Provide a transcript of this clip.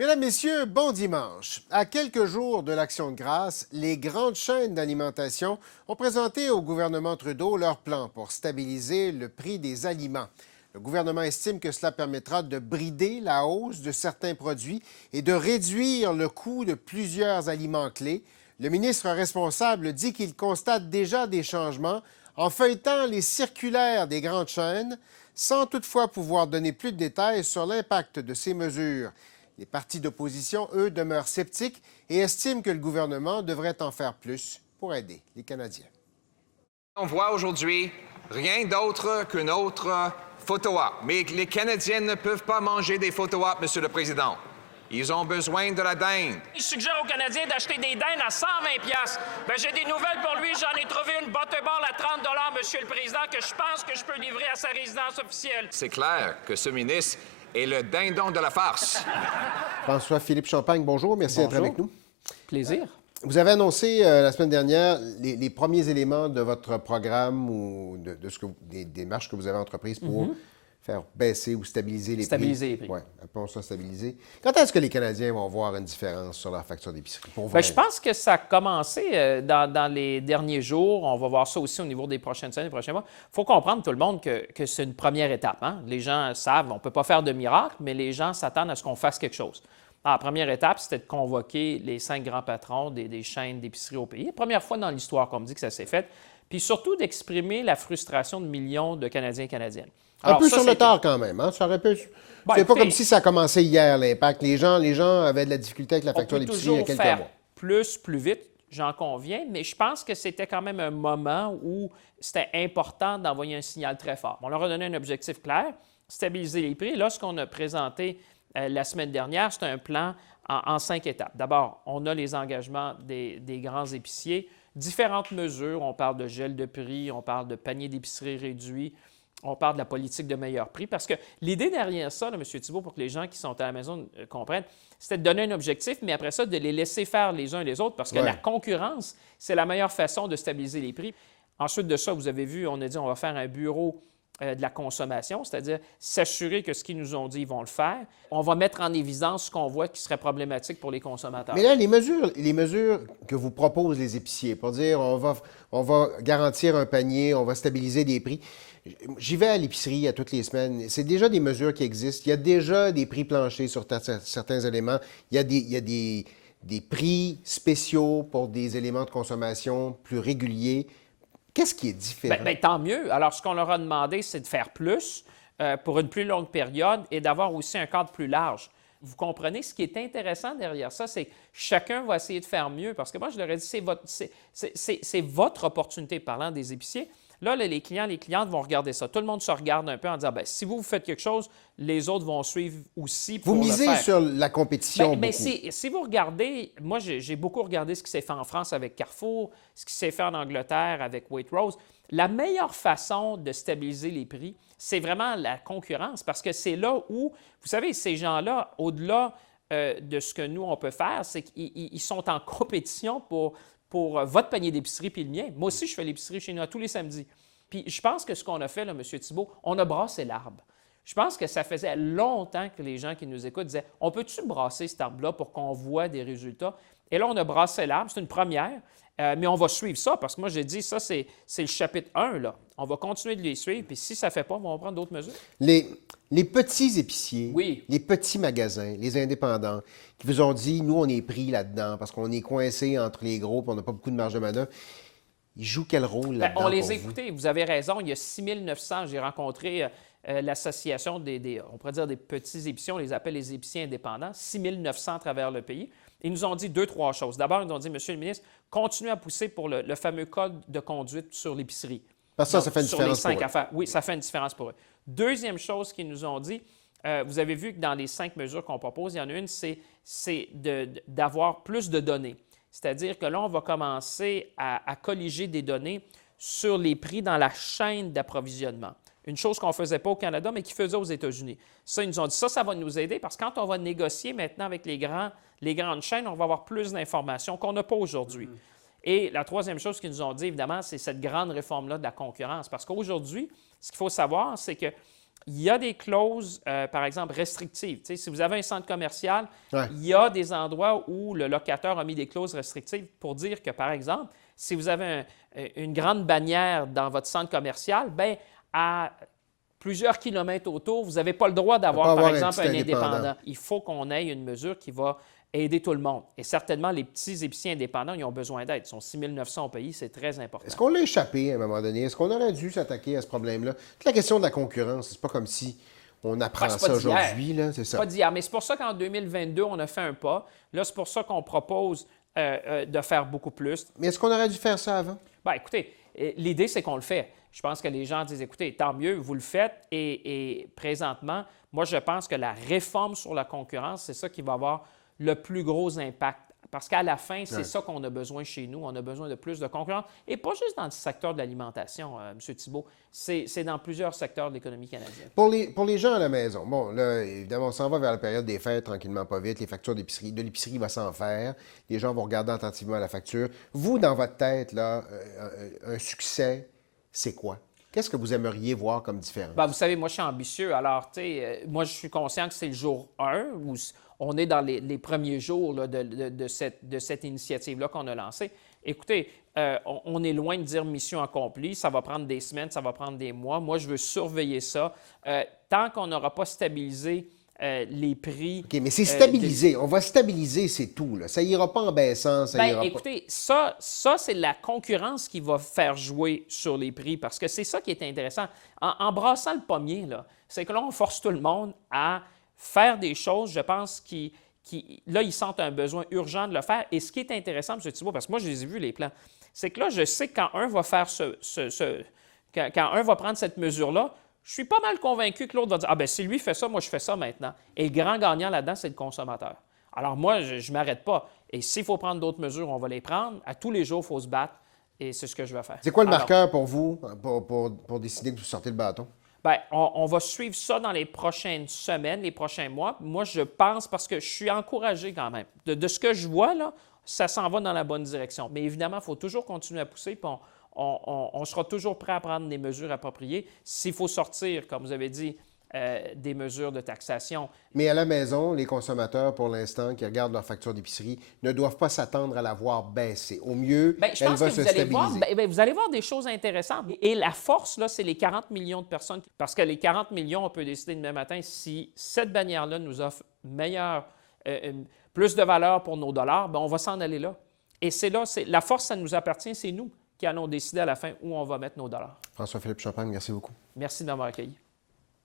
Mesdames, Messieurs, bon dimanche. À quelques jours de l'Action de grâce, les grandes chaînes d'alimentation ont présenté au gouvernement Trudeau leur plan pour stabiliser le prix des aliments. Le gouvernement estime que cela permettra de brider la hausse de certains produits et de réduire le coût de plusieurs aliments clés. Le ministre responsable dit qu'il constate déjà des changements en feuilletant les circulaires des grandes chaînes, sans toutefois pouvoir donner plus de détails sur l'impact de ces mesures. Les partis d'opposition, eux, demeurent sceptiques et estiment que le gouvernement devrait en faire plus pour aider les Canadiens. On voit aujourd'hui rien d'autre qu'une autre photo-op. Mais les Canadiens ne peuvent pas manger des photo-op, Monsieur le Président. Ils ont besoin de la dinde. Je suggère aux Canadiens d'acheter des dindes à 120 $. Ben, j'ai des nouvelles pour lui. J'en ai trouvé une Butterball à 30 $, Monsieur le Président, que je pense que je peux livrer à sa résidence officielle. C'est clair que ce ministre est le dindon de la farce. François-Philippe Champagne, bonjour. Merci d'être avec nous. Plaisir. Vous avez annoncé la semaine dernière les premiers éléments de votre programme ou des démarches que vous avez entreprises pour faire baisser ou stabiliser les prix. Stabiliser les prix. Oui, appelons ça stabiliser. Quand est-ce que les Canadiens vont voir une différence sur leur facture d'épicerie? Bien, je pense que ça a commencé dans les derniers jours. On va voir ça aussi au niveau des prochaines semaines, des prochains mois. Il faut comprendre, tout le monde, que c'est une première étape. Hein? Les gens savent, on ne peut pas faire de miracle, mais les gens s'attendent à ce qu'on fasse quelque chose. Alors, la première étape, c'était de convoquer les 5 grands patrons des chaînes d'épicerie au pays. Première fois dans l'histoire qu'on me dit que ça s'est fait. Puis surtout d'exprimer la frustration de millions de Canadiens et Canadiennes. Alors, un peu sur le tard quand même. Hein? Ça aurait pu... Ben, c'est pas comme si ça a commencé hier, l'impact. Les gens avaient de la difficulté avec la facture on peut d'épicerie il y a toujours quelques faire mois. plus vite, j'en conviens, mais je pense que c'était quand même un moment où c'était important d'envoyer un signal très fort. On leur a donné un objectif clair, stabiliser les prix. Là, ce qu'on a présenté la semaine dernière, c'est un plan en 5 étapes. D'abord, on a les engagements des grands épiciers, différentes mesures. On parle de gel de prix, on parle de panier d'épicerie réduit, on parle de la politique de meilleur prix. Parce que l'idée derrière ça, là, M. Thibault, pour que les gens qui sont à la maison comprennent, c'était de donner un objectif, mais après ça, de les laisser faire les uns les autres, parce que la concurrence, c'est la meilleure façon de stabiliser les prix. Ensuite de ça, vous avez vu, on a dit on va faire un bureau de la consommation, c'est-à-dire s'assurer que ce qu'ils nous ont dit, ils vont le faire. On va mettre en évidence ce qu'on voit qui serait problématique pour les consommateurs. Mais là, les mesures que vous proposent les épiciers pour dire on va garantir un panier, on va stabiliser des prix. J'y vais à l'épicerie à toutes les semaines. C'est déjà des mesures qui existent. Il y a déjà des prix planchers sur certains éléments. Il y a des prix spéciaux pour des éléments de consommation plus réguliers. Qu'est-ce qui est différent? Bien, tant mieux. Alors, ce qu'on leur a demandé, c'est de faire plus pour une plus longue période et d'avoir aussi un cadre plus large. Vous comprenez, ce qui est intéressant derrière ça, c'est que chacun va essayer de faire mieux. Parce que moi, je leur ai dit, c'est votre opportunité, parlant des épiciers. Là, les clients, les clientes vont regarder ça. Tout le monde se regarde un peu en disant, bien, si vous faites quelque chose, les autres vont suivre aussi pour vous le faire. misez sur la compétition beaucoup. Si vous regardez, moi, j'ai beaucoup regardé ce qui s'est fait en France avec Carrefour, ce qui s'est fait en Angleterre avec Waitrose. La meilleure façon de stabiliser les prix, c'est vraiment la concurrence, parce que c'est là où, vous savez, ces gens-là, au-delà de ce que nous, on peut faire, c'est qu'ils sont en compétition pour votre panier d'épicerie puis le mien. Moi aussi, je fais l'épicerie chez nous tous les samedis. Puis je pense que ce qu'on a fait, là, M. Thibault, on a brassé l'arbre. Je pense que ça faisait longtemps que les gens qui nous écoutent disaient « On peut-tu brasser cet arbre-là pour qu'on voit des résultats? » Et là, on a brassé l'arbre. C'est une première, mais on va suivre ça parce que moi, j'ai dit ça, c'est le chapitre 1. Là. On va continuer de les suivre, puis si ça ne fait pas, on va prendre d'autres mesures. Les petits épiciers, oui. Les petits magasins, les indépendants, qui vous ont dit, nous, on est pris là-dedans parce qu'on est coincé entre les gros et on n'a pas beaucoup de marge de manœuvre. Ils jouent quel rôle là-dedans? On les a écoutés. Vous avez raison. Il y a 6900. J'ai rencontré l'association on pourrait dire des petits épiciers. On les appelle les épiciers indépendants. 6900 à travers le pays. Ils nous ont dit 2-3 choses. D'abord, ils nous ont dit, Monsieur le ministre, continuez à pousser pour le fameux code de conduite sur l'épicerie. Parce que ça fait une différence pour eux. Affaires. Oui, ça fait une différence pour eux. Deuxième chose qu'ils nous ont dit, vous avez vu que dans les 5 mesures qu'on propose, il y en a une, c'est d'avoir plus de données. C'est-à-dire que là, on va commencer à colliger des données sur les prix dans la chaîne d'approvisionnement. Une chose qu'on ne faisait pas au Canada, mais qu'ils faisaient aux États-Unis. Ça, ils nous ont dit ça va nous aider parce que quand on va négocier maintenant avec les grandes chaînes, on va avoir plus d'informations qu'on n'a pas aujourd'hui. Et la troisième chose qu'ils nous ont dit, évidemment, c'est cette grande réforme-là de la concurrence. Parce qu'aujourd'hui, ce qu'il faut savoir, c'est que il y a des clauses, par exemple, restrictives. Tu sais, si vous avez un centre commercial, Ouais. il y a des endroits où le locataire a mis des clauses restrictives pour dire que, par exemple, si vous avez une grande bannière dans votre centre commercial, bien, à plusieurs kilomètres autour, vous n'avez pas le droit d'avoir, pas par avoir un exemple, petit un indépendant. indépendant. Il faut qu'on ait une mesure qui va aider tout le monde. Et certainement, les petits épiciers indépendants, ils ont besoin d'aide. Ils sont 6 900 au pays, c'est très important. Est-ce qu'on l'a échappé à un moment donné? Est-ce qu'on aurait dû s'attaquer à ce problème-là? Toute la question de la concurrence, c'est pas comme si on apprend Ben, c'est pas ça d'hier. aujourd'hui, là, c'est ça. Pas d'hier, mais c'est pour ça qu'en 2022, on a fait un pas. Là, c'est pour ça qu'on propose de faire beaucoup plus. Mais est-ce qu'on aurait dû faire ça avant? Bien, écoutez, l'idée, c'est qu'on le fait. Je pense que les gens disent, écoutez, tant mieux, vous le faites. Et présentement, moi, je pense que la réforme sur la concurrence, c'est ça qui va avoir le plus gros impact. Parce qu'à la fin, c'est ça qu'on a besoin chez nous. On a besoin de plus de concurrence. Et pas juste dans le secteur de l'alimentation, M. Thibault. C'est dans plusieurs secteurs de l'économie canadienne. Pour les gens à la maison, bon, là, évidemment, on s'en va vers la période des fêtes, tranquillement, pas vite. Les factures de l'épicerie vont s'en faire. Les gens vont regarder attentivement la facture. Vous, dans votre tête, là, un succès, c'est quoi? Qu'est-ce que vous aimeriez voir comme différence? Bien, vous savez, moi, je suis ambitieux. Alors, tu sais, moi, je suis conscient que c'est le jour 1 où on est dans les premiers jours là, de cette initiative-là qu'on a lancée. Écoutez, on est loin de dire mission accomplie. Ça va prendre des semaines, ça va prendre des mois. Moi, je veux surveiller ça. Tant qu'on n'aura pas stabilisé les prix... OK, mais c'est stabilisé. On va stabiliser, c'est tout, là. Ça ira pas en baissant, ça ira écoutez, ça c'est la concurrence qui va faire jouer sur les prix parce que c'est ça qui est intéressant. En brassant le pommier, là, c'est que là, on force tout le monde à faire des choses, je pense, là, ils sentent un besoin urgent de le faire. Et ce qui est intéressant, M. Thibault, parce que moi, je les ai vus, les plans, c'est que là, je sais que quand un va faire quand un va prendre cette mesure-là, je suis pas mal convaincu que l'autre va dire « Ah, bien, si lui fait ça, moi, je fais ça maintenant. » Et le grand gagnant là-dedans, c'est le consommateur. Alors, moi, je ne m'arrête pas. Et s'il faut prendre d'autres mesures, on va les prendre. À tous les jours, il faut se battre. Et c'est ce que je vais faire. C'est quoi le marqueur pour vous, pour décider que vous sortez le bâton? Bien, on va suivre ça dans les prochaines semaines, les prochains mois. Moi, je pense, parce que je suis encouragé quand même. De ce que je vois, là, ça s'en va dans la bonne direction. Mais évidemment, il faut toujours continuer à pousser, puis on sera toujours prêt à prendre des mesures appropriées. S'il faut sortir, comme vous avez dit, des mesures de taxation. Mais à la maison, les consommateurs, pour l'instant, qui regardent leur facture d'épicerie, ne doivent pas s'attendre à la voir baisser. Au mieux, Je elle pense va que se vous allez voir, stabiliser. vous allez voir des choses intéressantes. Et la force, là, c'est les 40 millions de personnes. Parce que les 40 millions, on peut décider demain matin si cette bannière-là nous offre plus de valeur pour nos dollars, bien, on va s'en aller là. Et c'est là, la force, ça nous appartient, c'est nous qui allons décider à la fin où on va mettre nos dollars. François-Philippe Champagne, merci beaucoup. Merci de m'avoir accueilli.